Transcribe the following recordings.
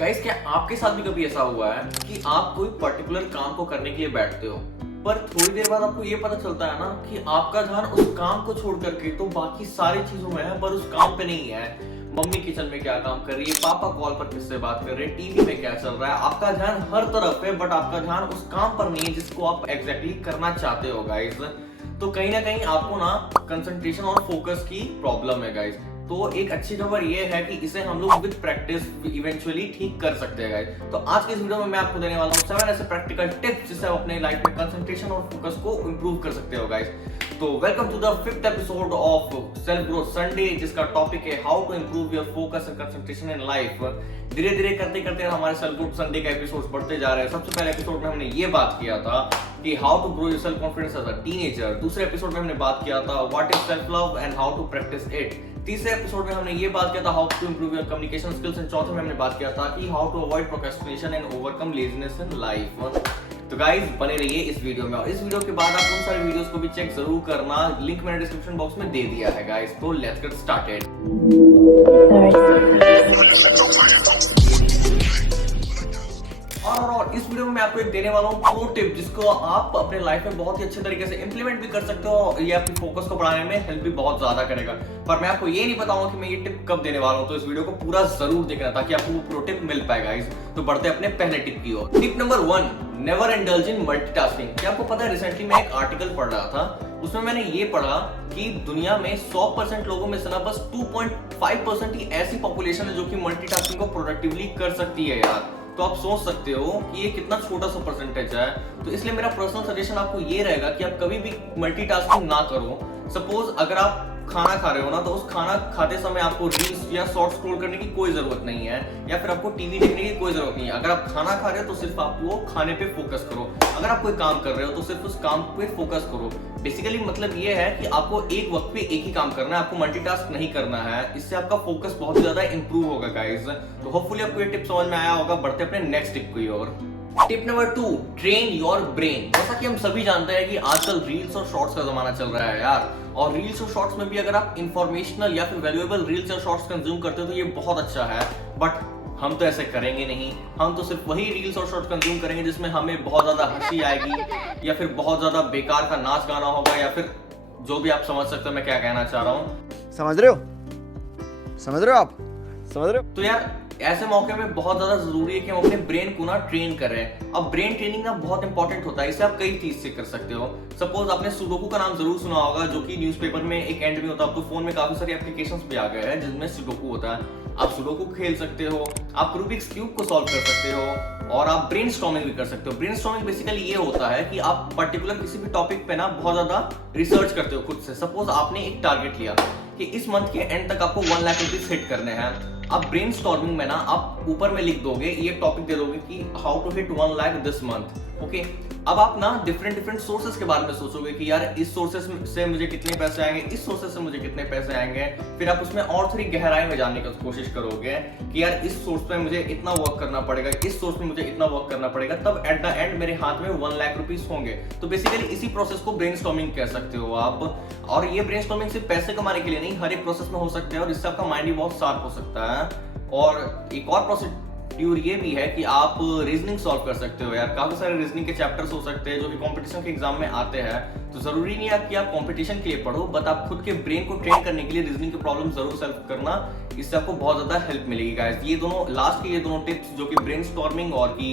Guys, क्या आपके साथ भी कभी ऐसा हुआ है कि आप कोई पर्टिकुलर काम को करने के लिए बैठते हो, पर थोड़ी देर बाद आपको ये पता चलता है ना कि आपका ध्यान उस काम को छोड़ करके तो बाकी सारी चीजों में है, पर उस काम पे नहीं है। मम्मी किचन में क्या काम कर रही है, पापा कॉल पर किससे बात कर रहे हैं, टीवी में क्या चल रहा है। आपका ध्यान हर तरफ है, बट आपका ध्यान उस काम पर नहीं है जिसको आप एग्जैक्टली करना चाहते हो गाइस। तो कहीं ना कहीं आपको ना कंसंट्रेशन और फोकस की प्रॉब्लम है गाइस। तो एक अच्छी खबर ये है कि इसे हम लोग विद प्रैक्टिस इवेंचुअली ठीक कर सकते हैं गाइस। तो आज के इस वीडियो में मैं आपको देने वाला हूँ 7 ऐसे प्रैक्टिकल टिप्स जिससे आप अपने लाइफ में कंसंट्रेशन और फोकस को इंप्रूव कर सकते हो गाइस। तो welcome to the 5th episode of self growth Sunday, जिसका टॉपिक है how to improve your focus and concentration in life. धीरे धीरे करते करते हमारे सेल्फ ग्रोथ संडे का एपिसोड बढ़ते जा रहे हैं। सबसे पहले एपिसोड में हमने ये बात किया था कि how to grow your self confidence as a teenager. दूसरे एपिसोड में हमने बात किया था what is self love and how to practice it. तीसरे एपिसोड में हमने ये बात किया था how to improve your communication skills and चौथे में हमने बात किया था कि how to avoid procrastination and overcome laziness in life. तो गाइस, बने रहिए इस वीडियो में, और इस वीडियो के बाद आप उन सारे वीडियोस को भी चेक जरूर करना। लिंक मैंने डिस्क्रिप्शन बॉक्स में दे दिया है गाइस। तो लेट्स गेट स्टार्टेड। और इस वीडियो में मैं आपको एक देने वाला हूँ प्रो टिप, जिसको आप अपने लाइफ में बहुत ही अच्छे तरीके से इंप्लीमेंट भी कर सकते हो। ये आपकी फोकस को बढ़ाने में हेल्प भी बहुत ज्यादा करेगा। पर मैं आपको ये नहीं बताऊंगा कि मैं ये टिप कब देने वाला हूँ, तो इस वीडियो को पूरा जरूर देखना ताकि आपको वो प्रो टिप मिल पाएगा गाइस। तो बढ़ते अपने पहले टिप की ओर। Tip number 1, never indulge in multitasking. क्या आपको पता है, रिसेंटली मैं एक आर्टिकल पढ़ रहा था, उसमें मैंने ये पढ़ा कि दुनिया में 100% लोगों में से ना बस 2.5% ही ऐसी पॉपुलेशन है जो कि मल्टीटास्किंग को प्रोडक्टिवली कर सकती है यार। तो आप सोच सकते हो कि ये कितना छोटा सा परसेंटेज है। तो इसलिए मेरा पर्सनल सजेशन आपको ये रहेगा कि आप कभी भी मल्टीटास्किंग ना करो। सपोज अगर आप खाना खा रहे हो ना, तो उस खाना खाते समय आपको रील्स या शॉर्ट स्क्रॉल करने की कोई जरूरत नहीं है, या फिर आपको टीवी देखने की कोई जरूरत नहीं है। अगर आप खाना खा रहे हो तो सिर्फ आप वो खाने पे फोकस करो। अगर आप कोई काम कर रहे हो तो सिर्फ उस काम पे फोकस करो। बेसिकली मतलब ये है कि आपको एक वक्त पे एक ही काम करना है, आपको मल्टीटास्क नहीं करना है। इससे आपका फोकस बहुत ज्यादा इंप्रूव होगा गाइस। तो होपफुली आपको ये टिप समझ में आया होगा। बढ़ते अपने नेक्स्ट टिप की ओर। Tip number 2, train your brain. जैसा कि हम सभी जानते हैं कि आजकल रील्स और शॉर्ट्स का जमाना चल रहा है यार, और रील्स और शॉर्ट्स में भी अगर आप इंफॉर्मेशनल या फिर वैल्यूएबल रील्स और शॉर्ट्स कंज्यूम करते हो तो ये बहुत अच्छा है। बट हम तो ऐसे करेंगे नहीं। हम तो सिर्फ वही रील्स और शॉर्ट्स कंज्यूम करेंगे जिसमें हमें बहुत ज्यादा हंसी आएगी, या फिर बहुत ज्यादा बेकार का नाच गाना होगा, या फिर जो भी आप समझ सकते हो मैं क्या कहना चाह रहा हूँ। समझ रहे हो आप समझ रहे हो। तो यार ऐसे मौके में बहुत ज्यादा जरूरी है कि हम अपने ब्रेन को ना ट्रेन करें। अब ब्रेन ट्रेनिंग ना बहुत इंपॉर्टेंट होता है। इसे आप कई चीज से कर सकते हो। सपोज आपने सुडोकू का नाम जरूर सुना होगा, जो कि न्यूज़पेपर में एक एंड में होता है। अब तो फोन में काफी सारी एप्लीकेशंस भी आ गए हैं जिनमें सुडोकू होता है। आप सुडोकू खेल सकते हो, आप रूबिक्स क्यूब को सॉल्व कर सकते हो, और आप ब्रेनस्टॉर्मिंग भी कर सकते हो। ब्रेनस्टॉर्मिंग बेसिकली ये होता है कि आप पर्टिकुलर किसी भी टॉपिक पे ना बहुत ज्यादा रिसर्च करते हो खुद से। सपोज आपने एक टारगेट लिया कि इस मंथ के एंड तक आपको 1 लाख रुपीज हिट करने हैं। आप ब्रेनस्टॉर्मिंग में ना आप ऊपर में लिख दोगे, ये टॉपिक दे दोगे कि how to hit 1 lakh this month. Okay, अब आप ना डिफरेंट सोर्सेस के बारे में सोचोगे कि यार इस सोर्सेस से मुझे कितने पैसे आएंगे, इस सोर्सेस से मुझे कितने पैसे आएंगे। फिर आप उसमें और थोड़ी गहराई में जानने की कोशिश करोगे कि यार इस सोर्स पे मुझे इतना वर्क करना पड़ेगा, इस सोर्स पे मुझे इतना वर्क करना पड़ेगा, तब एट द एंड मेरे हाथ में 1 लाख रुपीज होंगे। तो बेसिकली इसी प्रोसेस को ब्रेनस्टॉर्मिंग कह सकते हो आप। और ये ब्रेनस्टॉर्मिंग सिर्फ पैसे कमाने के लिए नहीं, हर एक प्रोसेस में हो सकता है, और इससे आपका माइंड भी बहुत शार्प हो सकता है। और एक और प्रोसीड्यूर ये भी है कि आप रीजनिंग सॉल्व कर सकते हो यार। काफी सारे रीजनिंग के चैप्टर्स हो सकते हैं जो कि कंपटीशन के एग्जाम में आते हैं। तो जरूरी नहीं है कि आप कंपटीशन के लिए पढ़ो, बट आप खुद के ब्रेन को ट्रेन करने के लिए रीजनिंग के प्रॉब्लम जरूर सॉल्व करना। इससे आपको बहुत ज्यादा हेल्प मिलेगी गाइस। ये दोनों लास्ट के ये दोनों टिप्स जो कि ब्रेनस्टॉर्मिंग और की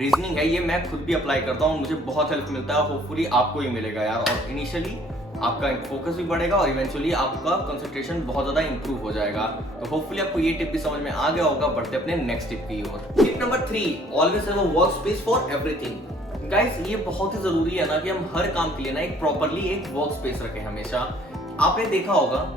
रीजनिंग है, ये मैं खुद भी अप्लाई करता हूँ, मुझे बहुत हेल्प मिलता है। होपफुली आपको ही मिलेगा यार, और इनिशियली आपका फोकस भी बढ़ेगा और इवेंचुअली आपका कंसंट्रेशन बहुत ज्यादा इंप्रूव हो जाएगा। तो होपफुली आपको ये टिप भी समझ में आ गया होगा। बढ़ते अपने नेक्स्ट टिप की ओर। Tip number 3, always have a work space for everything. Guys, ये बहुत ही जरूरी है ना कि हम हर काम के लिए ना एक प्रॉपरली एक वर्क स्पेस रखें हमेशा। आपने देखा होगा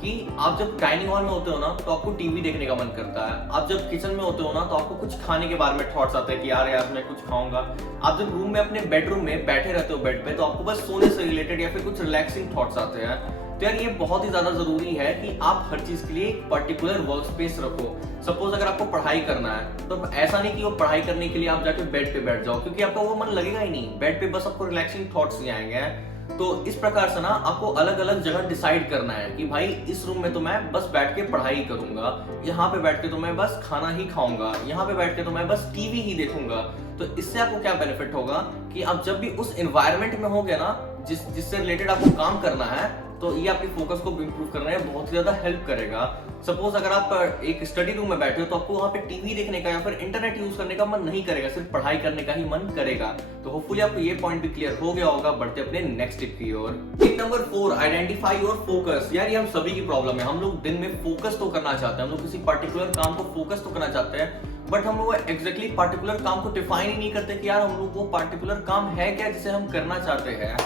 कि आप जब डाइनिंग हॉल में होते हो ना तो आपको टीवी देखने का मन करता है। आप जब किचन में होते हो ना तो आपको कुछ खाने के बारे में थॉट्स आते हैं कि यार मैं कुछ खाऊंगा। आप जब रूम में अपने बेडरूम में बैठे रहते हो बेड पे, तो आपको बस सोने से रिलेटेड या फिर कुछ रिलैक्सिंग थॉट्स आते हैं। तो यार ये बहुत ही ज्यादा जरूरी है कि आप हर चीज के लिए एक पर्टिकुलर वर्क स्पेस रखो। सपोज अगर आपको पढ़ाई करना है तो ऐसा नहीं कि वो पढ़ाई करने के लिए आप जाके बेड पे बैठ जाओ, क्योंकि आपका वो मन लगेगा ही नहीं। बेड पे बस आपको रिलैक्सिंग थॉट्स नहीं आएंगे। तो इस प्रकार से ना आपको अलग अलग जगह डिसाइड करना है कि भाई इस रूम में तो मैं बस बैठ के पढ़ाई करूंगा, यहाँ पे बैठ के तो मैं बस खाना ही खाऊंगा, यहाँ पे बैठ के तो मैं बस टीवी ही देखूंगा। तो इससे आपको क्या बेनिफिट होगा कि आप जब भी उस एनवायरनमेंट में होगे ना जिससे रिलेटेड आपको काम करना है, तो ये आपके फोकस को इंप्रूव करने में बहुत ही ज्यादा हेल्प करेगा। सपोज अगर आप एक स्टडी रूम में बैठे हो तो आपको वहाँ पे टीवी देखने का या फिर इंटरनेट यूज करने का मन नहीं करेगा, सिर्फ पढ़ाई करने का ही मन करेगा। तो होपफुली आपको ये पॉइंट भी क्लियर हो गया होगा। बढ़ते अपने नेक्स्ट टिप की ओर। Tip number 4, identify your focus. यार ये हम सभी की प्रॉब्लम है। हम लोग दिन में फोकस तो करना चाहते हैं, हम लोग किसी पर्टिकुलर काम को फोकस तो करना चाहते हैं, बट हम लोग एग्जैक्टली पर्टिकुलर काम को डिफाइन ही नहीं करते कि यार हम लोग वो पर्टिकुलर काम है क्या जिसे हम करना चाहते हैं।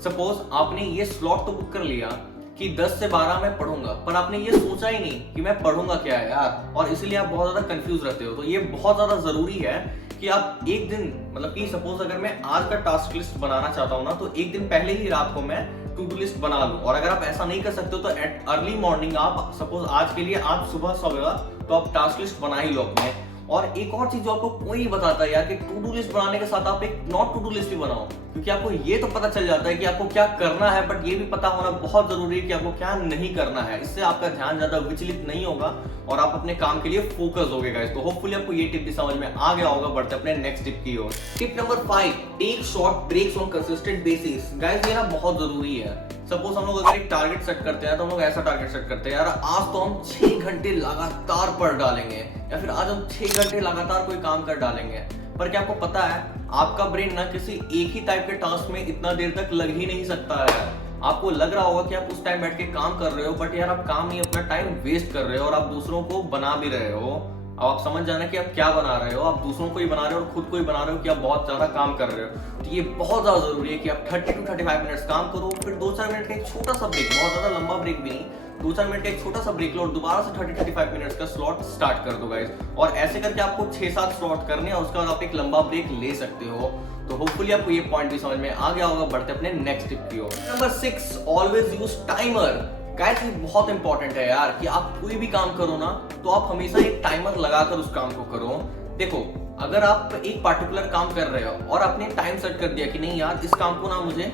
सपोज आपने ये स्लॉट तो बुक कर लिया कि 10 से 12 मैं पढ़ूंगा, पर आपने ये सोचा ही नहीं कि मैं पढ़ूंगा क्या है यार, और इसीलिए आप बहुत ज्यादा कंफ्यूज रहते हो। तो ये बहुत ज्यादा जरूरी है कि आप एक दिन, मतलब कि सपोज अगर मैं आज का टास्क लिस्ट बनाना चाहता हूँ ना, तो एक दिन पहले ही रात को मैं टू डू लिस्ट बना लूं। और अगर आप ऐसा नहीं कर सकते हो तो एट अर्ली मॉर्निंग आप सपोज आज के लिए आप सुबह सोएगा तो आप टास्क लिस्ट बना ही लो अपने। और एक और चीज जो आपको कोई नहीं बताता यार कि टू डू लिस्ट बनाने के साथ आप एक नॉट टू डू लिस्ट भी बनाओ, क्योंकि आपको ये तो पता चल जाता है कि आपको क्या करना है, बट ये भी पता होना बहुत जरूरी है कि आपको क्या नहीं करना है। इससे आपका ध्यान ज्यादा विचलित नहीं होगा और आप अपने काम के लिए फोकस होगे गाइस। तो होपफुली आपको ये टिप भी समझ में आ गया होगा। बढ़ते अपने नेक्स्ट टिप की ओर। Tip number 5, take short breaks on consistent basis. Guys ये ना बहुत जरूरी है। सपोज हम लोग अगर एक टारगेट सेट करते हैं तो हम लोग ऐसा टारगेट सेट करते हैं यार आज तो हम 6 घंटे लगातार पढ़ डालेंगे, या फिर आज हम 6 घंटे लगातार कोई काम कर डालेंगे। पर क्या आपको पता है आपका ब्रेन ना किसी एक ही टाइप के टास्क में इतना देर तक लग ही नहीं सकता है। आपको लग रहा होगा कि आप उस टाइम बैठ के काम कर रहे हो, बट यार आप काम नहीं, अपना टाइम वेस्ट कर रहे हो और आप दूसरों को बना भी रहे हो। अब आप समझ जाना कि आप क्या बना रहे हो। आप दूसरों को ही बना रहे हो और खुद को ही बना रहे हो कि आप बहुत ज्यादा काम कर रहे हो। तो ये बहुत ज्यादा जरूरी है कि आप 30 to 35 मिनट्स काम करो, फिर 2-4 मिनट का एक छोटा सा ब्रेक, बहुत ज्यादा लंबा ब्रेक भी नहीं, 2-4 मिनट का एक छोटा सा ब्रेक लो और दोबारा से 30-35 मिनट्स का स्लॉट स्टार्ट कर दो गाइस। और ऐसे करके आपको 6-7 स्लॉट करने हैं, उसके बाद आप एक लंबा ब्रेक ले सकते हो। तो होपफुली आपको ये पॉइंट भी समझ में आ गया होगा। बढ़ते अपने नेक्स्ट टिप की ओर। Number 6, always use timer. Guys ये बहुत इंपॉर्टेंट है यार कि आप कोई भी काम करो ना तो आप हमेशा एक टाइमर लगाकर उस काम को करो। देखो अगर आप एक पर्टिकुलर काम कर रहे हो और आपने टाइम सेट कर दिया कि नहीं यार इस काम को ना मुझे,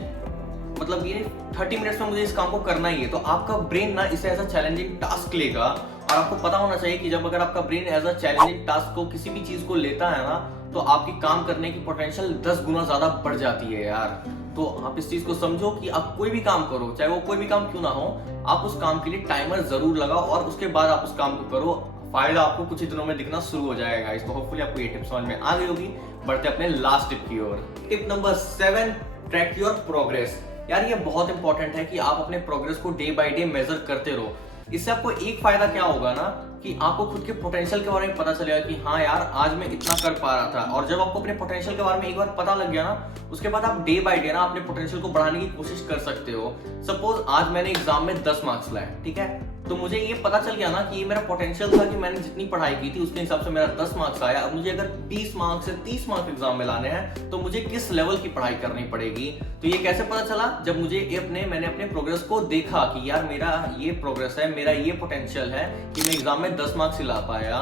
मतलब ये 30 मिनट्स में मुझे इस काम को करना ही है, तो आपका ब्रेन ना इसे एज अ चैलेंजिंग टास्क लेगा। और आपको पता होना चाहिए कि जब अगर आपका brain as a challenging task को किसी भी चीज को लेता है ना, तो आपकी काम करने की पोटेंशियल 10 गुना ज्यादा बढ़ जाती है यार। तो आप इस चीज को समझो कि आप कोई भी काम करो, चाहे वो कोई भी काम क्यों ना हो, आप उस काम के लिए टाइमर जरूर लगाओ और उसके बाद आप उस काम को करो। फायदा आपको कुछ ही दिनों में दिखना शुरू हो जाएगा। इसको होपफुली आपको ये टिप समझ में आ गई होगी। बढ़ते अपने लास्ट टिप की ओर। Tip number 7, track your progress. यार ये बहुत इंपॉर्टेंट है कि आप अपने प्रोग्रेस को डे बाय डे मेजर करते रहो। इससे आपको एक फायदा क्या होगा ना कि आपको खुद के पोटेंशियल के बारे में पता चलेगा कि हाँ यार आज मैं इतना कर पा रहा था। और जब आपको अपने पोटेंशियल के बारे में एक बार पता लग गया ना, उसके बाद आप डे बाय डे ना अपने पोटेंशियल को बढ़ाने की कोशिश कर सकते हो। सपोज आज मैंने एग्जाम में 10 मार्क्स लाए, ठीक है, तो मुझे ये पता चल गया ना कि ये मेरा पोटेंशियल था कि मैंने जितनी पढ़ाई की थी उसके हिसाब से मेरा 10 मार्क्स आया। अब मुझे अगर 20 मार्क्स से 30 मार्क्स एग्जाम में लाने हैं तो मुझे किस लेवल की पढ़ाई करनी पड़ेगी। तो ये कैसे पता चला? जब मैंने अपने प्रोग्रेस को देखा कि यार मेरा ये प्रोग्रेस है, मेरा ये पोटेंशियल है कि मैं एग्जाम में 10 मार्क्स ही ला पाया।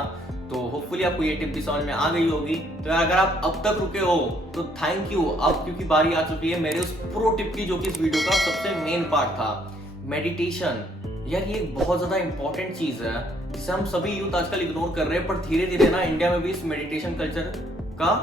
तो होपफुली आपको ये टिप भी समझ में आ गई होगी। तो अगर आप अब तक रुके हो तो थैंक यू। अब क्योंकि बारी आ चुकी है मेरे उस प्रो टिप की, जो कि इस वीडियो का सबसे मेन पार्ट था, मेडिटेशन। यार ये बहुत ज्यादा इंपॉर्टेंट चीज है जिसे हम सभी यूथ आजकल इग्नोर कर रहे हैं, पर धीरे धीरे ना इंडिया में भी इस मेडिटेशन कल्चर का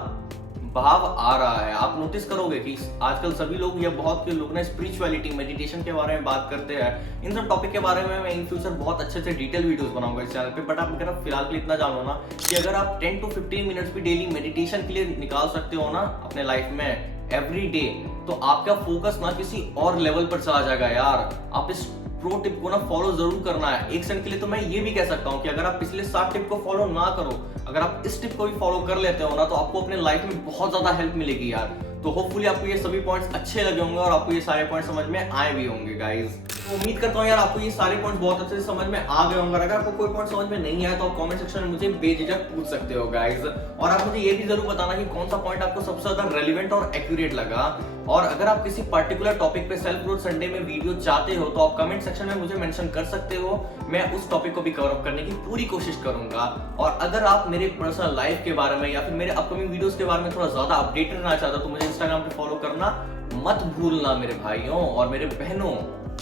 भाव आ रहा है। आप नोटिस करोगे कि आजकल सभी लोग या बहुत के लोग ना स्पिरिचुअलिटी, मेडिटेशन के बारे में बात करते हैं। इन सब टॉपिक के बारे में मैं इन फ्यूचर बहुत अच्छे से डिटेल वीडियोस बनाऊंगा इस चैनल पे। बट आप अगर फिलहाल के लिए इतना जानो ना कि अगर आप 10 to 15 मिनट्स भी डेली मेडिटेशन के लिए निकाल सकते हो ना अपने लाइफ में एवरी डे, तो आपका फोकस ना किसी और लेवल पर चला जाएगा यार। आप इस प्रो टिप को ना फॉलो जरूर करना है। एक सेकंड के लिए तो मैं ये भी कह सकता हूँ कि अगर आप पिछले 7 टिप को फॉलो ना करो, अगर आप इस टिप को भी फॉलो कर लेते हो ना, तो आपको अपने लाइफ में बहुत ज्यादा हेल्प मिलेगी यार। तो होपफुली आपको ये सभी पॉइंट्स अच्छे लगे होंगे और आपको ये सारे पॉइंट्स समझ में आए भी होंगे गाइस। तो उम्मीद करता हूँ यार आपको ये सारे पॉइंट्स बहुत अच्छे से समझ में आ गए होंगे। अगर आपको कोई पॉइंट समझ में नहीं आया तो आप कमेंट सेक्शन में मुझे बेझिझक पूछ सकते हो गाइस। और आप मुझे ये भी जरूर बताना कि कौन सा पॉइंट आपको सबसे ज्यादा रेलिवेंट और एक्यूरेट लगा। और अगर आप किसी पर्टिकुलर टॉपिक पे सेल्फ ग्रोथ संडे में वीडियो चाहते हो तो आप कमेंट सेक्शन में मुझे मेंशन कर सकते हो। मैं उस टॉपिक को भी कवर अप करने की पूरी कोशिश करूंगा। और अगर आप मेरे पर्सनल लाइफ के बारे में या फिर मेरे अपकमिंग वीडियोस के बारे में थोड़ा ज्यादा अपडेटेड रहना चाहते हो तो मुझे इंस्टाग्राम पे फॉलो करना मत भूलना मेरे भाइयों और मेरे बहनों।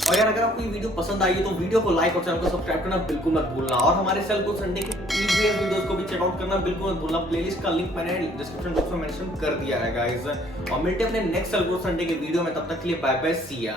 और यार अगर आपको ये वीडियो पसंद आई है तो वीडियो को लाइक और चैनल को सब्सक्राइब करना बिल्कुल मत भूलना, और हमारे सेल ग्रुप संडे के प्रीवियस वीडियोस को भी चेकआउट करना बिल्कुल मत भूलना। प्लेलिस्ट का लिंक मैंने डिस्क्रिप्शन बॉक्स में मेंशन कर दिया है गाइस। और मिलते हैं अपने नेक्स्ट सेल ग्रुप संडे के वीडियो में, तब तक के लिए बाय बाय, सी या।